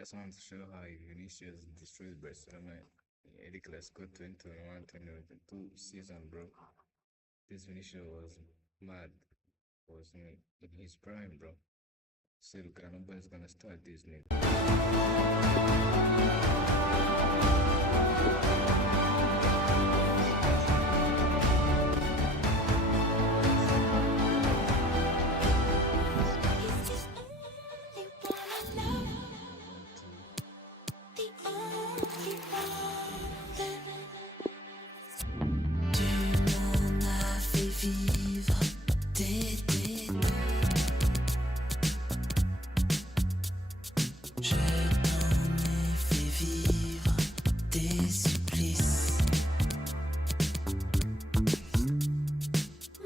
just want to show how Vinicius destroys Barcelona. Eric Clasico 2021-2022 season, bro. This Vinicius was mad. Was in his prime, bro. Still, nobody's gonna start this league. Vivre des je t'en ai fait vivre des supplices.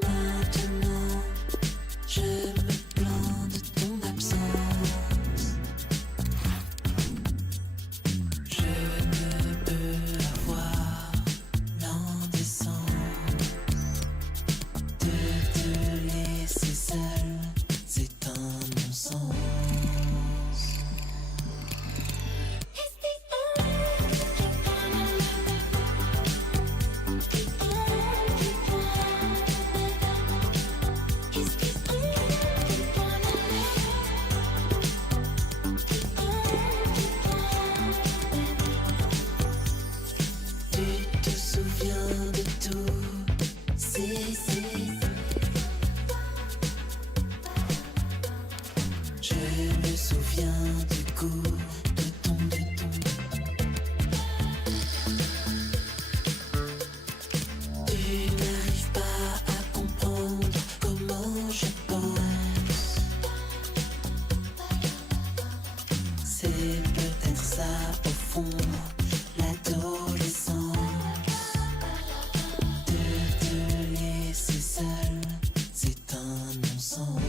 Maintenant, je me plains de ton absence. Je ne peux avoir l'indécence de te laisser seul, c'est un non-sens. Tu te souviens de tout, c'est je me souviens du goût de ton Tu n'arrives pas à comprendre comment je pense. C'est peut-être ça au fond, l'adolescence. De te laisser seul, c'est un non-sens.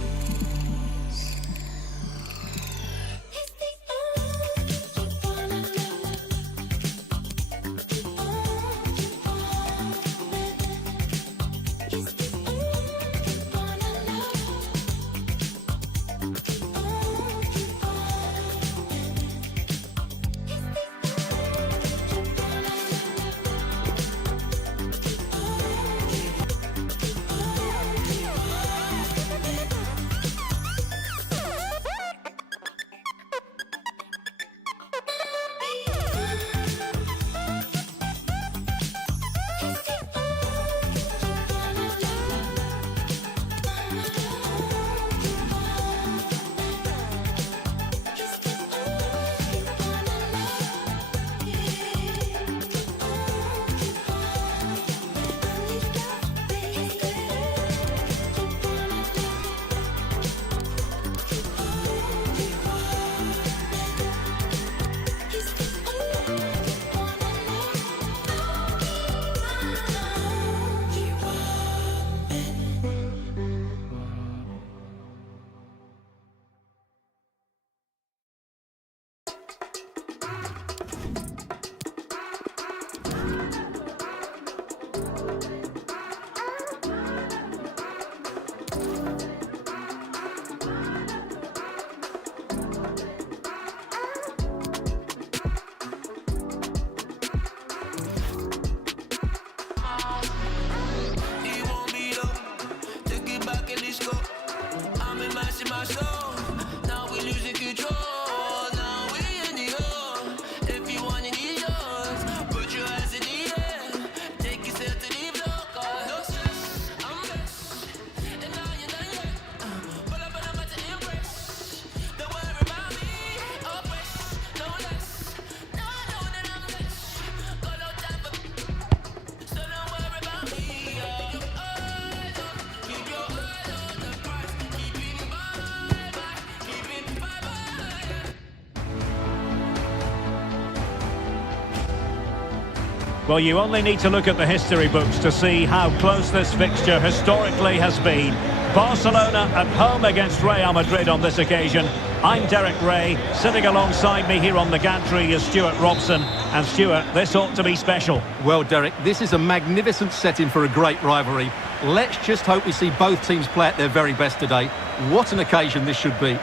Well, you only need to look at the history books to see how close this fixture historically has been. Barcelona at home against Real Madrid on this occasion. I'm Derek Ray. Sitting alongside me here on the gantry is Stuart Robson. And Stuart, this ought to be special. Well, Derek, this is a magnificent setting for a great rivalry. Let's just hope we see both teams play at their very best today. What an occasion this should be.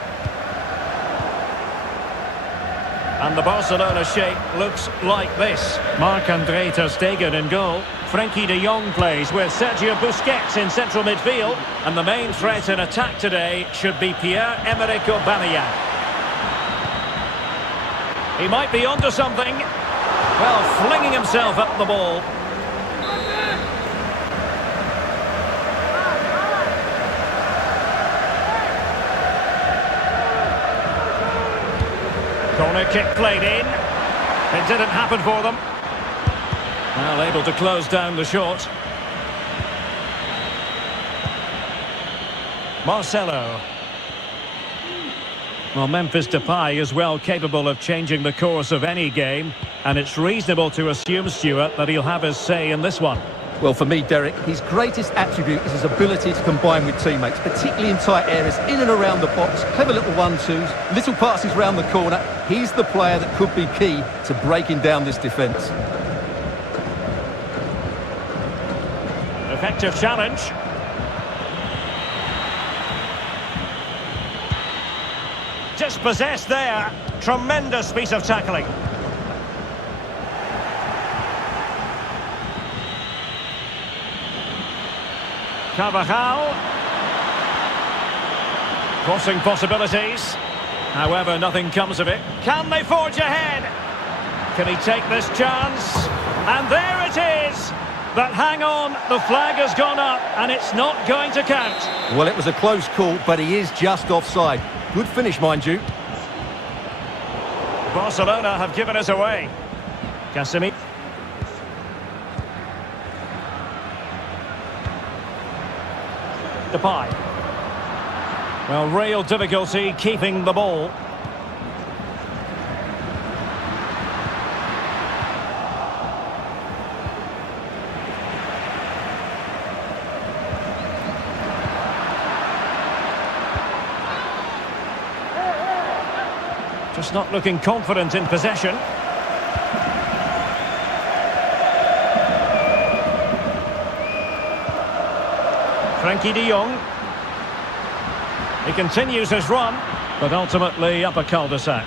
And the Barcelona shape looks like this. Marc-André ter Stegen in goal. Frenkie de Jong plays with Sergio Busquets in central midfield. And the main threat in attack today should be Pierre-Emerick Aubameyang. He might be onto something. Well, flinging himself at the ball. Corner kick played in. It didn't happen for them. Well, able to close down the shot. Marcelo. Well, Memphis Depay is well capable of changing the course of any game, and it's reasonable to assume, Stuart, that he'll have his say in this one. Well, for me, Derek, his greatest attribute is his ability to combine with teammates, particularly in tight areas, in and around the box, clever little 1-2s, little passes round the corner. He's the player that could be key to breaking down this defence. Effective challenge. Dispossessed there. Tremendous piece of tackling. Carvajal. Crossing possibilities. However, nothing comes of it. Can they forge ahead? Can he take this chance? And there it is! But hang on, the flag has gone up and it's not going to count. Well, it was a close call, but he is just offside. Good finish, mind you. Barcelona have given us away. Casemiro. Depay. Well, real difficulty keeping the ball. Just not looking confident in possession. Frenkie de Jong. He continues his run, but ultimately up a cul-de-sac.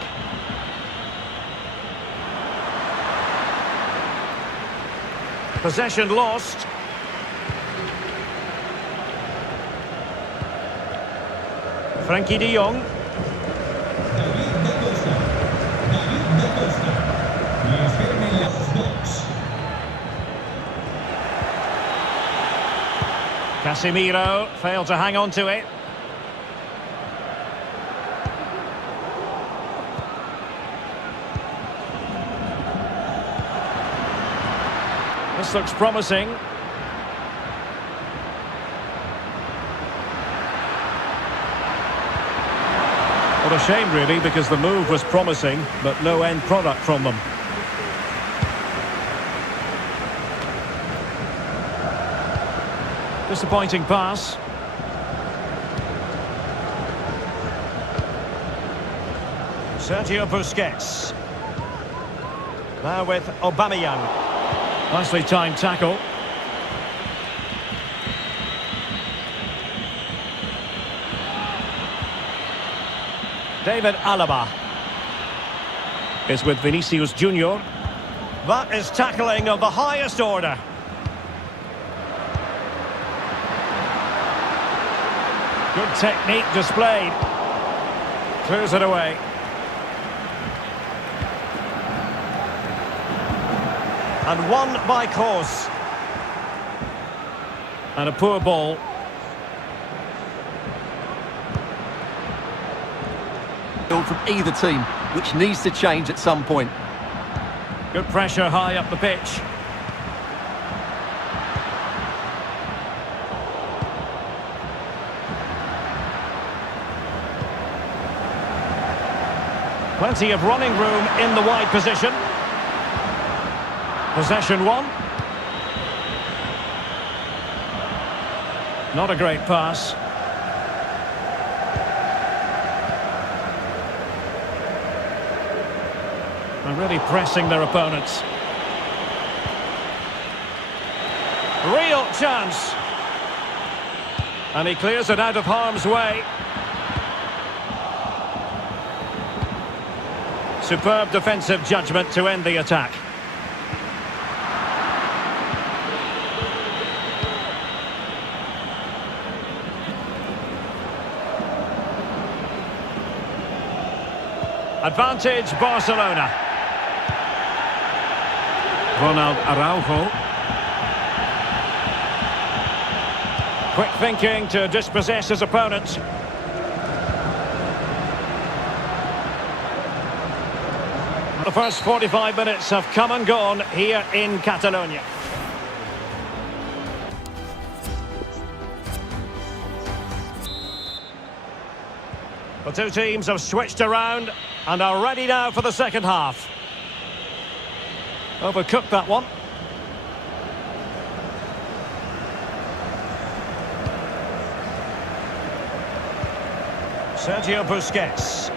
Possession lost. Frenkie de Jong. Casemiro failed to hang on to it. This looks promising. What a shame, really, because the move was promising, but no end product from them. Disappointing pass. Sergio Busquets. Now with Aubameyang. Nicely timed tackle. David Alaba is with Vinicius Junior. That is tackling of the highest order. Good technique displayed. Clears it away. And won by course. And a poor ball. From either team, which needs to change at some point. Good pressure high up the pitch. Plenty of running room in the wide position. Possession won. Not a great pass. They're really pressing their opponents. Real chance. And he clears it out of harm's way. Superb defensive judgment to end the attack. Advantage Barcelona. Ronald Araujo. Quick thinking to dispossess his opponent. The first 45 minutes have come and gone here in Catalonia. The two teams have switched around and are ready now for the second half. Overcooked that one. Sergio Busquets.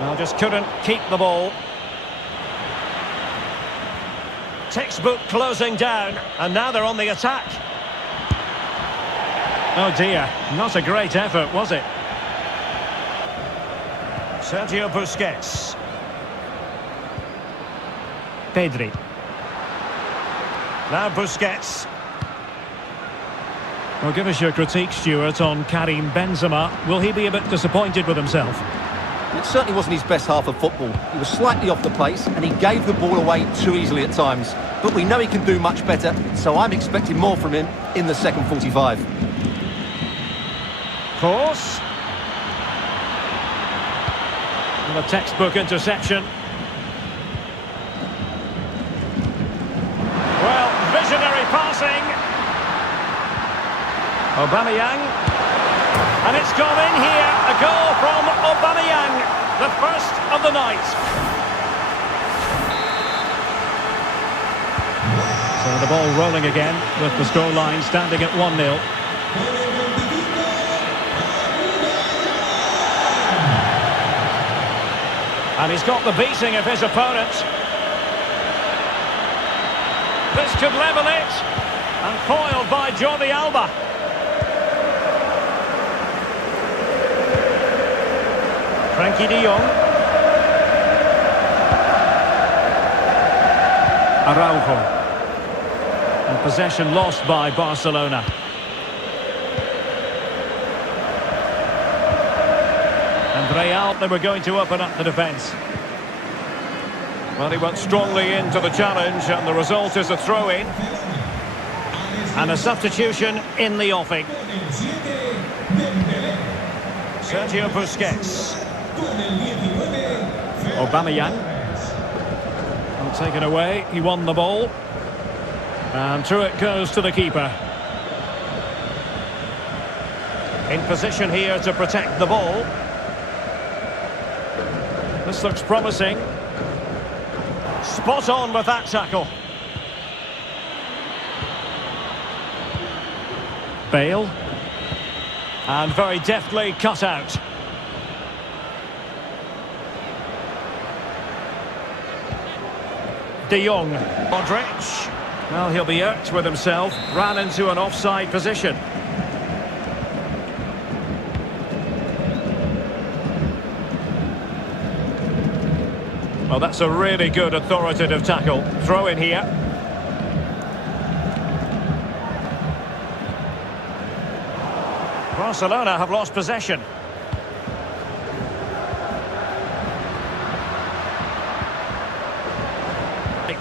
Well, just couldn't keep the ball. Textbook closing down, and now they're on the attack. Oh dear, not a great effort, was it? Sergio Busquets. Pedri. Now Busquets. Well, give us your critique, Stuart, on Karim Benzema. Will he be a bit disappointed with himself? It certainly wasn't his best half of football. He was slightly off the pace and he gave the ball away too easily at times. But we know he can do much better, so I'm expecting more from him in the second 45. Course. And a textbook interception. Well, visionary passing. Aubameyang. And it's gone in here. A goal from Aubameyang. The first of the night. So the ball rolling again with the scoreline standing at 1-0. And he's got the beating of his opponent. This could level it. And foiled by Jordi Alba. Frankie de Jong. Araujo. And possession lost by Barcelona. And Real, they were going to open up the defence. Well, he went strongly into the challenge, and the result is a throw-in. And a substitution in the offing. Sergio Busquets. Aubameyang. Well, taken away, he won the ball. And through it goes to the keeper. In position here to protect the ball. This looks promising. Spot on with that tackle. Bale. And very deftly cut out. De Jong. Modric. Well, he'll be irked with himself. Ran into an offside position. Well, that's a really good authoritative tackle. Throw in here. Barcelona have lost possession.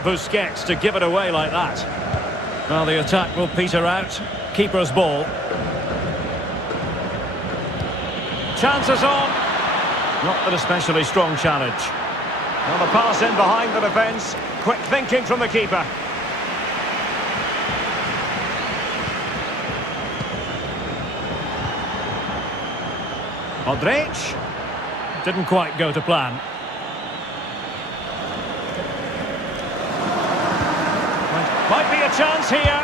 Busquets to give it away like that. Well, the attack will peter out. Keeper's ball. Chances on. Not an especially strong challenge. Well, the pass in behind the defence. Quick thinking from the keeper. Modric. Didn't quite go to plan. Might be a chance here.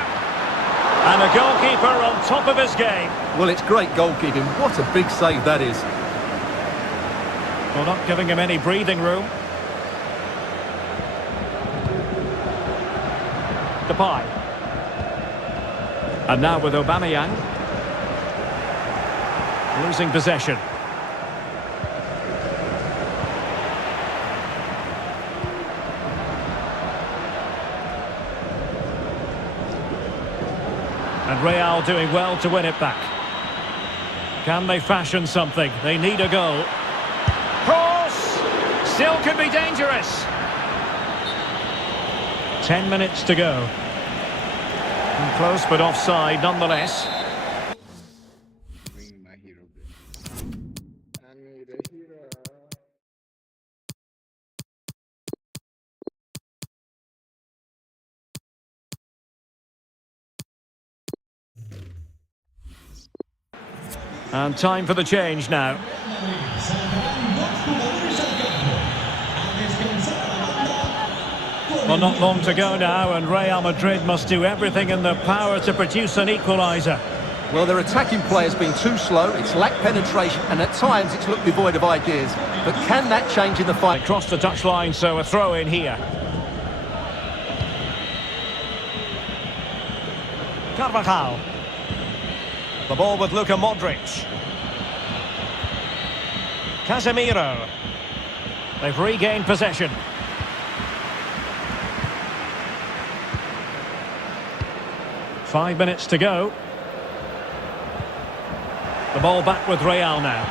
And a goalkeeper on top of his game. Well, it's great goalkeeping. What a big save that is. Well, not giving him any breathing room. Depay. And now with Aubameyang. Losing possession. And Real doing well to win it back. Can they fashion something? They need a goal. Cross! Still could be dangerous. 10 minutes to go. And close but offside nonetheless. Bring my hero, bro. I need a hero. And time for the change now. Well, not long to go now, and Real Madrid must do everything in their power to produce an equaliser. Well, their attacking play has been too slow, it's lacked penetration, and at times it's looked devoid of ideas. But can that change in the fight? Across the touchline, so a throw in here. Carvajal. The ball with Luka Modric. Casemiro. They've regained possession. Five minutes to go. The ball back with Real now.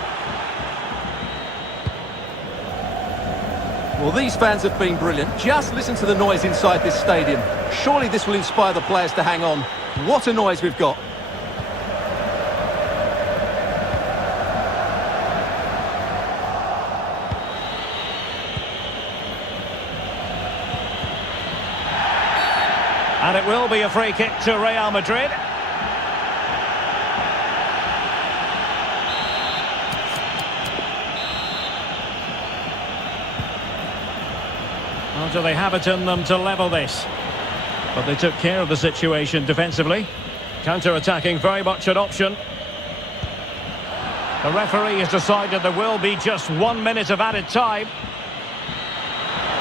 Well, these fans have been brilliant. Just listen to the noise inside this stadium. Surely this will inspire the players to hang on. What a noise we've got. And it will be a free kick to Real Madrid. Well, do they have it in them to level this? But they took care of the situation defensively. Counter-attacking, very much an option. The referee has decided there will be just 1 minute of added time.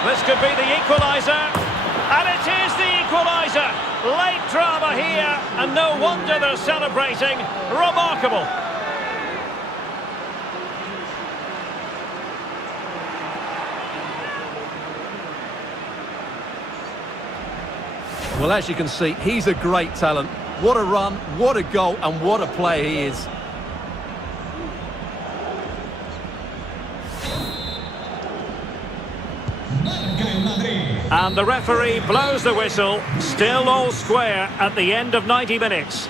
This could be the equaliser. And it is the equaliser. Late drama here, and no wonder they're celebrating. Remarkable. Well, as you can see, he's a great talent. What a run, what a goal, and what a player he is. And the referee blows the whistle. Still all square at the end of 90 minutes.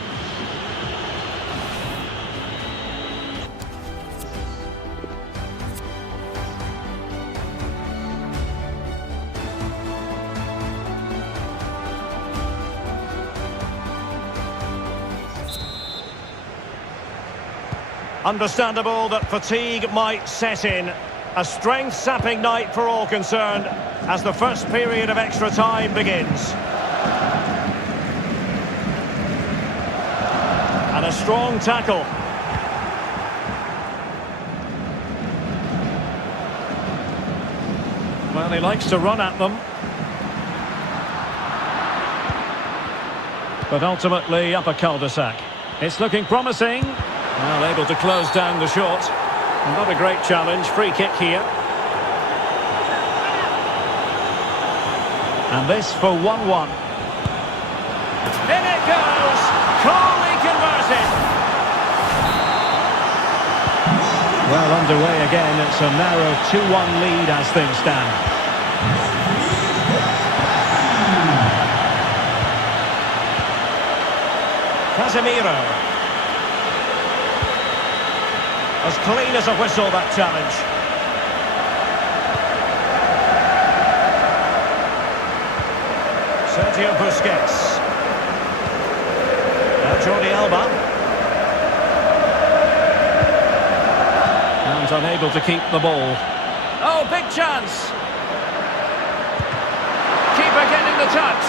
Understandable that fatigue might set in. A strength-sapping night for all concerned as the first period of extra time begins. And a strong tackle. Well, he likes to run at them. But ultimately up a cul-de-sac. It's looking promising. Well, able to close down the shot. Not a great challenge. Free kick here. And this for 1-1. In it goes! Calmly converted! Well, underway again. It's a narrow 2-1 lead as things stand. Casemiro. As clean as a whistle, that challenge. Sergio Busquets. Now Jordi Alba. And unable to keep the ball. Oh, big chance! Keeper getting the touch.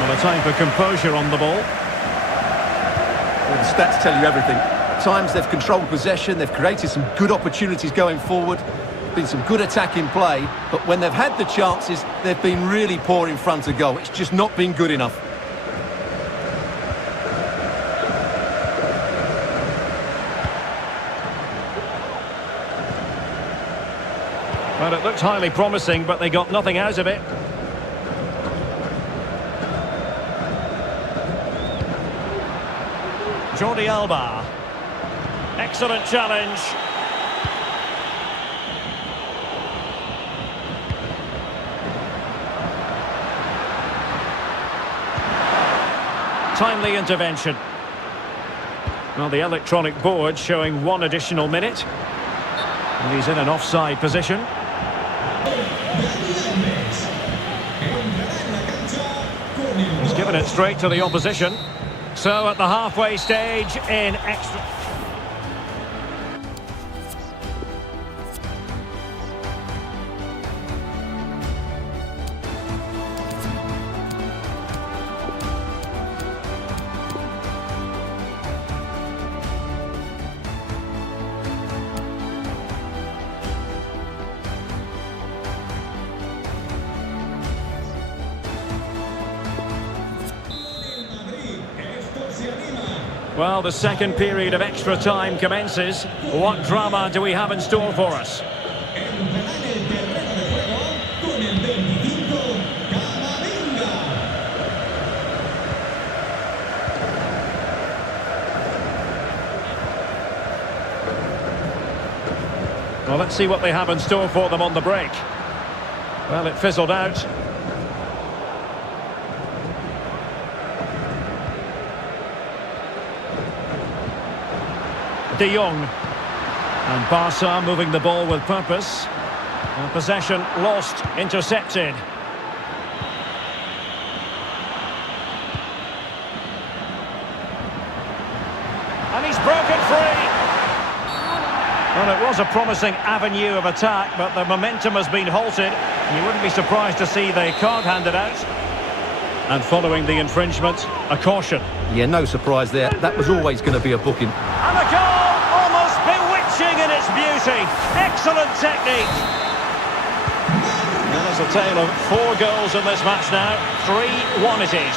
Well, a time for composure on the ball. Well, the stats tell you everything. At times they've controlled possession, they've created some good opportunities going forward, been some good attacking play, but when they've had the chances, they've been really poor in front of goal. It's just not been good enough. Well, it looked highly promising, but they got nothing out of it. Jordi Alba. Excellent challenge. Timely intervention. Well, the electronic board showing 1 additional minute. And he's in an offside position. He's given it straight to the opposition. So at the halfway stage in extra... Well, the second period of extra time commences. What drama do we have in store for us? Well, let's see what they have in store for them on the break. Well, it fizzled out. De Jong. And Barca moving the ball with purpose. And possession lost, intercepted. And he's broken free. Well, it was a promising avenue of attack, but the momentum has been halted. You wouldn't be surprised to see the card handed out. And following the infringement, a caution. Yeah, no surprise there. That was always going to be a booking. And a goal! Almost bewitching in its beauty. Excellent technique. Well, there's a tale of 4 goals in this match now. 3-1 it is.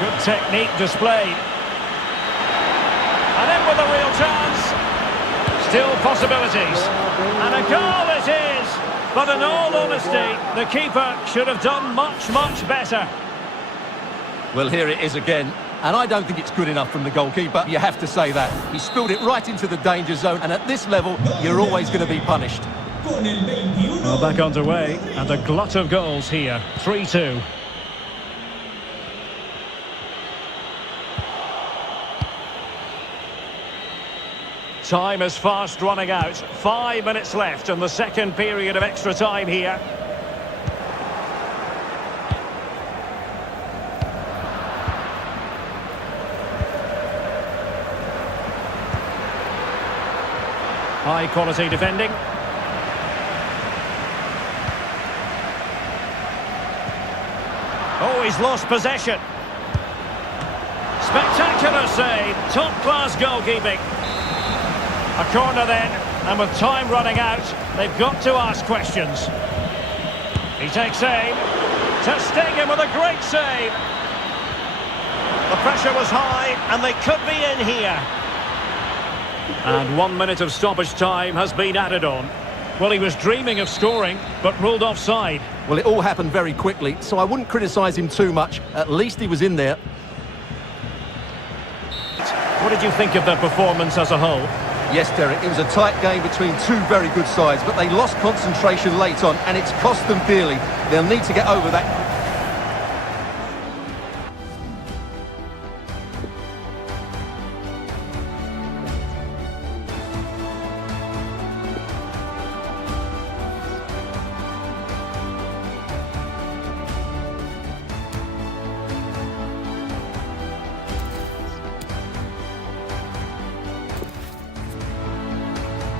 Good technique displayed. And in with a real chance. Still possibilities. And a goal it is. But in all honesty, the keeper should have done much, much better. Well, here it is again. And I don't think it's good enough from the goalkeeper. You have to say that. He spilled it right into the danger zone. And at this level, you're always going to be punished. Well, back underway. And a glut of goals here. 3-2. Time is fast running out. 5 minutes left in the second period of extra time here. High quality defending. Oh, he's lost possession. Spectacular save. Top class goalkeeping. A corner then, and with time running out, they've got to ask questions. He takes aim. Ter Stegen with a great save. The pressure was high, and they could be in here. And 1 minute of stoppage time has been added on. Well, he was dreaming of scoring, but ruled offside. Well, it all happened very quickly, so I wouldn't criticise him too much. At least he was in there. What did you think of their performance as a whole? Yes, Derek, it was a tight game between 2 very good sides, but they lost concentration late on, and it's cost them dearly. They'll need to get over that.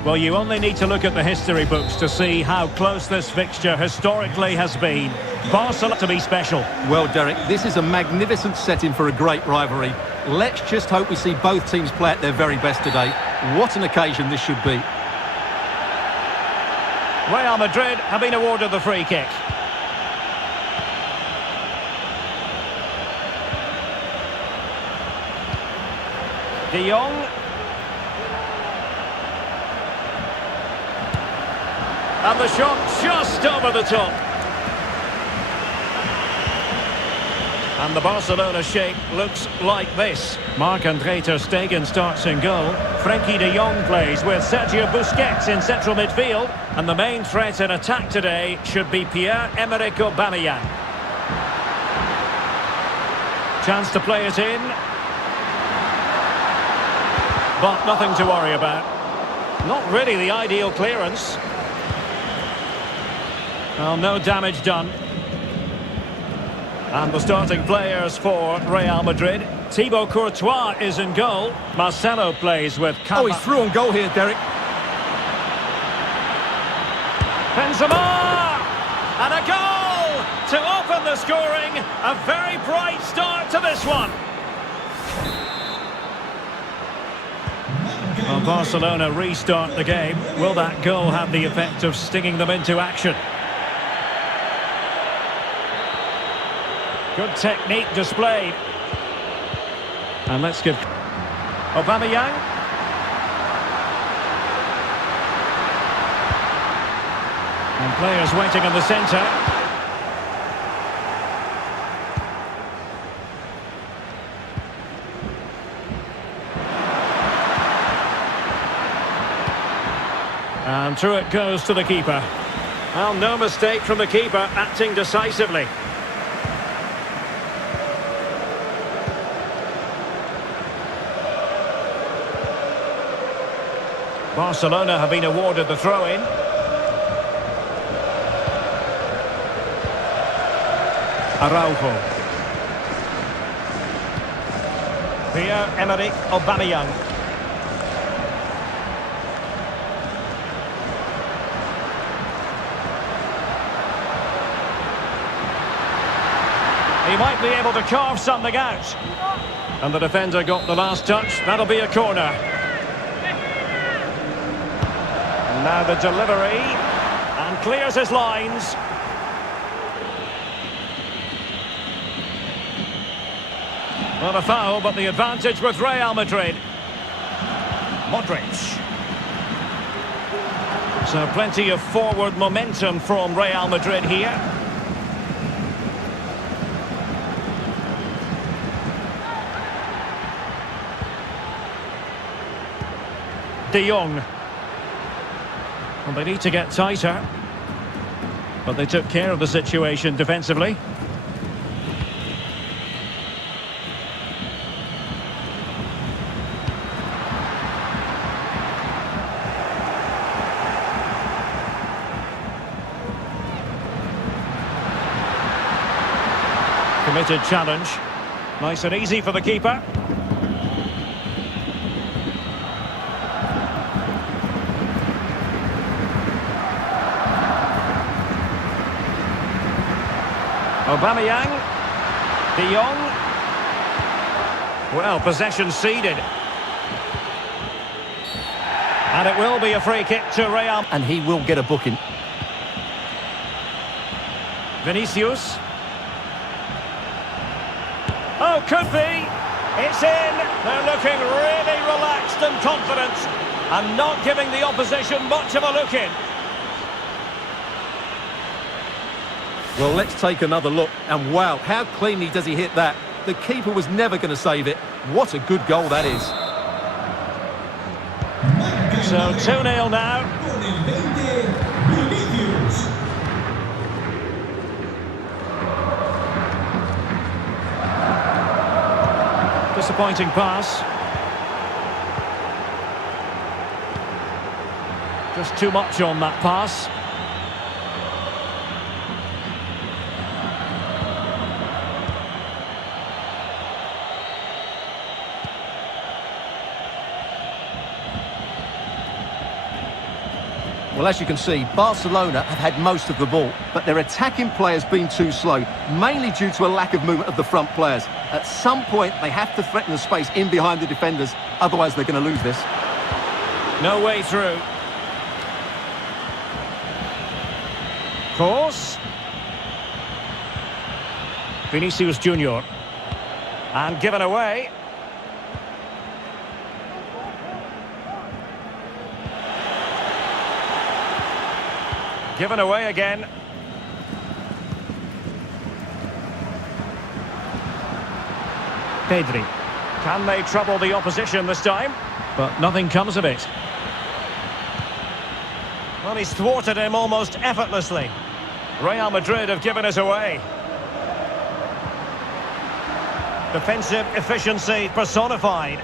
Well, you only need to look at the history books to see how close this fixture historically has been. Barcelona to be special. Well, Derek, this is a magnificent setting for a great rivalry. Let's just hope we see both teams play at their very best today. What an occasion this should be. Real Madrid have been awarded the free kick. De Jong. And the shot just over the top. And the Barcelona shape looks like this. Marc-André ter Stegen starts in goal. Frenkie de Jong plays with Sergio Busquets in central midfield. And the main threat in attack today should be Pierre-Emerick Aubameyang. Chance to play it in. But nothing to worry about. Not really the ideal clearance. Well, no damage done. And the starting players for Real Madrid. Thibaut Courtois is in goal. Marcelo plays with Cam. Oh, he's through on goal here, Derek. Benzema! And a goal to open the scoring. A very bright start to this one. Well, Barcelona restart the game. Will that goal have the effect of stinging them into action? Good technique displayed. And let's give Aubameyang. And players waiting in the centre. And through it goes to the keeper. Well, no mistake from the keeper, acting decisively. Barcelona have been awarded the throw-in. Araujo. Pierre-Emerick Aubameyang. He might be able to carve something out. And the defender got the last touch. That'll be a corner. Now the delivery, and clears his lines. Not a foul, but the advantage with Real Madrid. Modric. So plenty of forward momentum from Real Madrid here. De Jong. Well, they need to get tighter. But they took care of the situation defensively. Committed challenge. Nice and easy for the keeper. Aubameyang, De Jong. Well, possession ceded. And it will be a free kick to Real. And he will get a booking. Vinicius. Oh, could be. It's in. They're looking really relaxed and confident. And not giving the opposition much of a look in. Well, let's take another look. And wow, how cleanly does he hit that? The keeper was never going to save it. What a good goal that is. So 2-0 now. Disappointing pass. Just too much on that pass. Well, as you can see, Barcelona have had most of the ball, but their attacking players been too slow, mainly due to a lack of movement of the front players. At some point, they have to threaten the space in behind the defenders, otherwise they're going to lose this. No way through. Course. Vinicius Junior. And given away. Given away again. Pedri. Can they trouble the opposition this time? But nothing comes of it. Well, he's thwarted him almost effortlessly. Real Madrid have given it away. Defensive efficiency personified.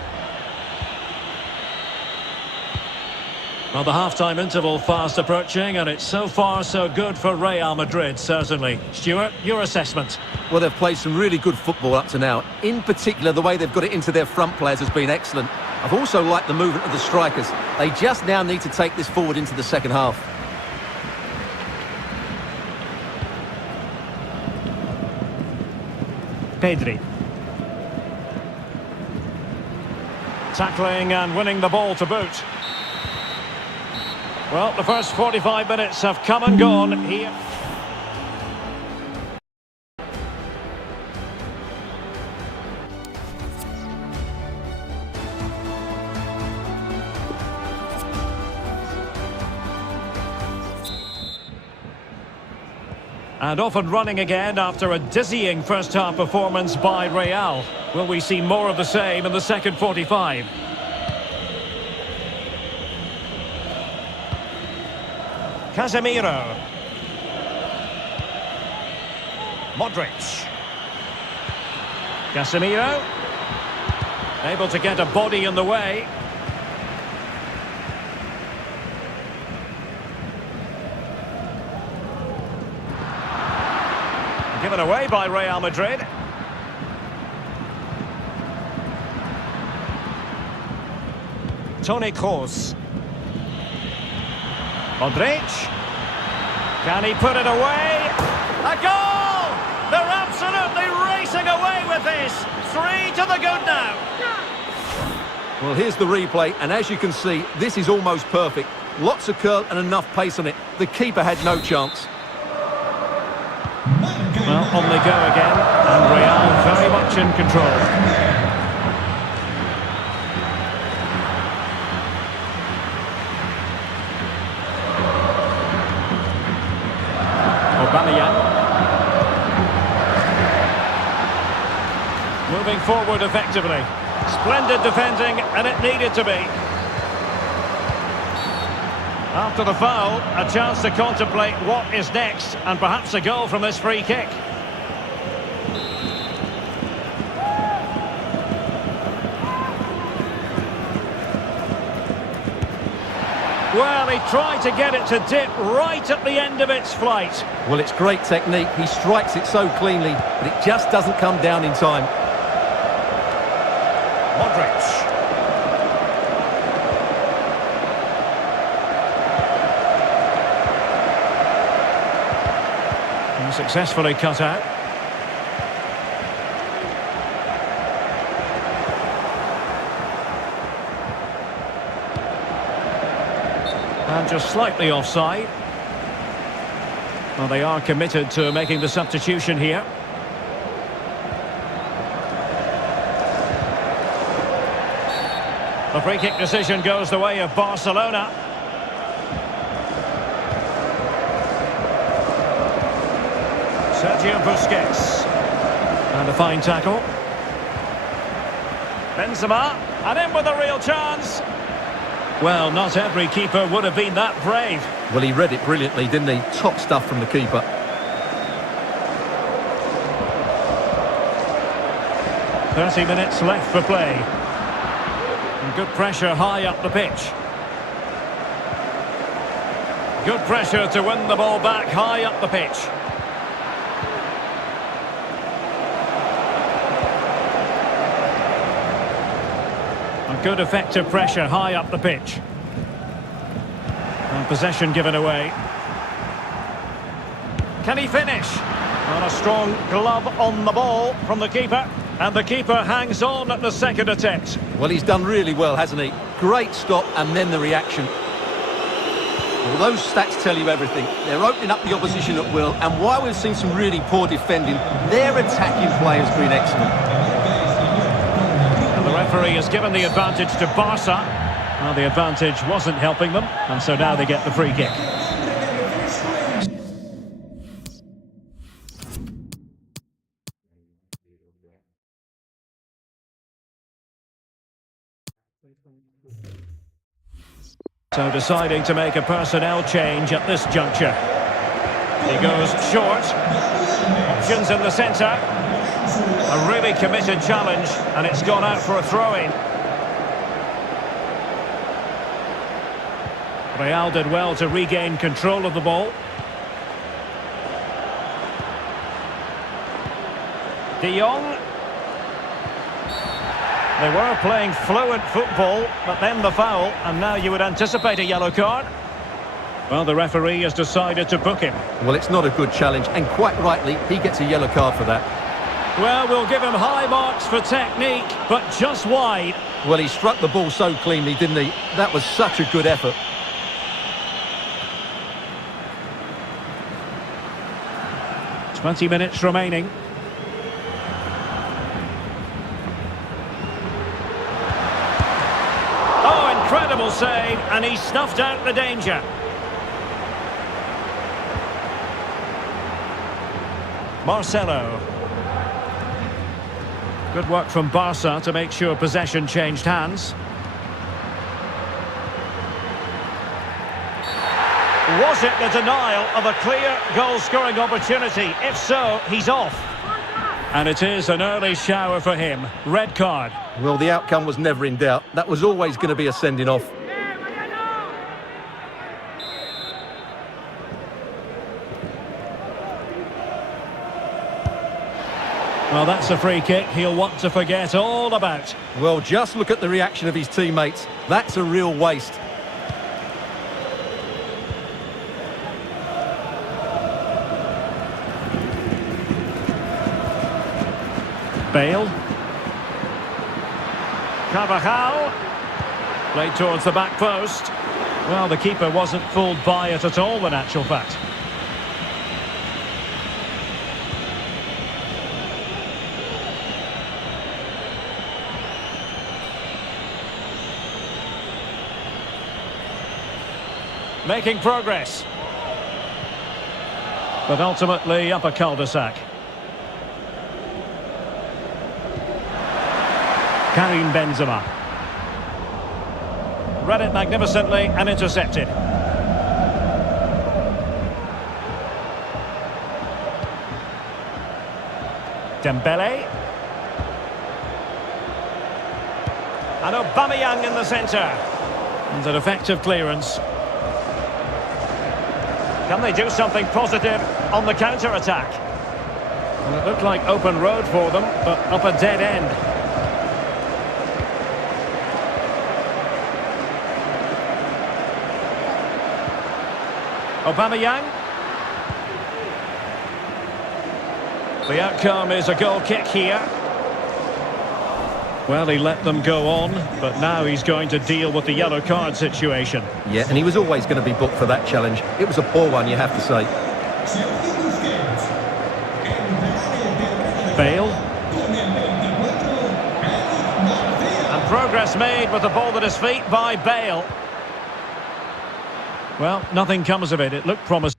Well, the half-time interval fast approaching, and it's so far so good for Real Madrid, certainly. Stuart, your assessment? Well, they've played some really good football up to now. In particular, the way they've got it into their front players has been excellent. I've also liked the movement of the strikers. They just now need to take this forward into the second half. Pedri. Tackling and winning the ball to boot. Well, the first 45 minutes have come and gone here. And off and running again after a dizzying first-half performance by Real. Will we see more of the same in the second 45? Casemiro. Modric. Casemiro. Able to get a body in the way. Given away by Real Madrid. Toni Kroos. Modric. Can he put it away? A goal! They're absolutely racing away with this. 3 to the good now. Well, here's the replay, and as you can see, this is almost perfect. Lots of curl and enough pace on it. The keeper had no chance. Well, on they go again, and Real very much in control. Aubameyang. Moving forward effectively. Splendid defending, and it needed to be. After the foul, a chance to contemplate what is next, and perhaps a goal from this free kick. Well, he tried to get it to dip right at the end of its flight. Well, it's great technique. He strikes it so cleanly, but it just doesn't come down in time. Modric. And successfully cut out. And just slightly offside. Well, they are committed to making the substitution here. The free kick decision goes the way of Barcelona. Sergio Busquets. And a fine tackle. Benzema. And in with a real chance. Well, not every keeper would have been that brave. Well, he read it brilliantly, didn't he? Top stuff from the keeper. "30 minutes left for play. And good pressure high up the pitch. Good pressure to win the ball back high up the pitch. A good effective pressure high up the pitch. And possession given away. Can he finish? And a strong glove on the ball from the keeper. And the keeper hangs on at the second attempt. Well, he's done really well, hasn't he? Great stop and then the reaction. Well, those stats tell you everything. They're opening up the opposition at will, and while we've seen some really poor defending, their attacking play has been excellent. And the referee has given the advantage to Barca. Well, the advantage wasn't helping them, and so now they get the free kick. So deciding to make a personnel change at this juncture. He goes short. Options in the centre. A really committed challenge, and it's gone out for a throw-in. Real did well to regain control of the ball. De Jong. They were playing fluent football, but then the foul, and now you would anticipate a yellow card. Well, the referee has decided to book him. Well, it's not a good challenge, and quite rightly, he gets a yellow card for that. Well, we'll give him high marks for technique, but just wide. Well, he struck the ball so cleanly, didn't he? That was such a good effort. "20 minutes remaining. Oh, incredible save, and he snuffed out the danger. Marcelo. Good work from Barca to make sure possession changed hands. Was it the denial of a clear goal-scoring opportunity? If so, he's off. And it is an early shower for him. Red card. Well, the outcome was never in doubt. That was always going to be a sending off. Well, that's a free kick he'll want to forget all about. Well, just look at the reaction of his teammates. That's a real waste. Bale. Carvajal. Played towards the back post. Well, the keeper wasn't fooled by it at all, in actual fact. Making progress. But ultimately up a cul-de-sac. Karim Benzema. Read it magnificently and intercepted. Dembele. And Aubameyang in the centre. And an effective clearance. Can they do something positive on the counter-attack? Well, it looked like open road for them, but up a dead end. Aubameyang. The outcome is a goal kick here. Well, he let them go on, but now he's going to deal with the yellow card situation. Yeah, and he was always going to be booked for that challenge. It was a poor one, you have to say. Bale. And progress made with the ball at his feet by Bale. Well, nothing comes of it. It looked promising.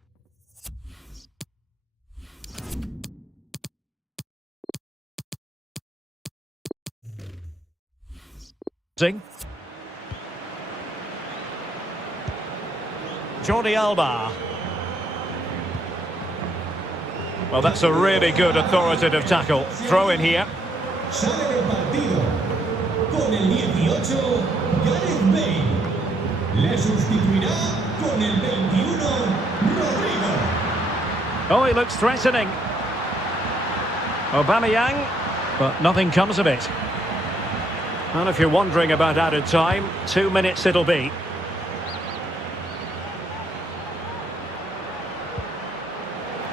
Jordi Alba. Well, that's a really good authoritative tackle. Throw in here. Sale del partido con el 18, Gareth Bale. Le sustituirá con el 21, Rodrigo. Oh, he looks threatening. Aubameyang, but nothing comes of it. And if you're wondering about added time, 2 minutes it'll be.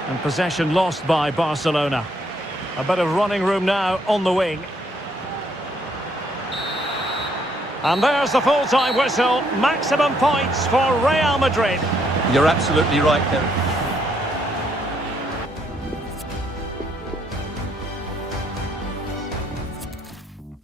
And possession lost by Barcelona. A bit of running room now on the wing. And there's the full-time whistle. Maximum points for Real Madrid. You're absolutely right, Derek.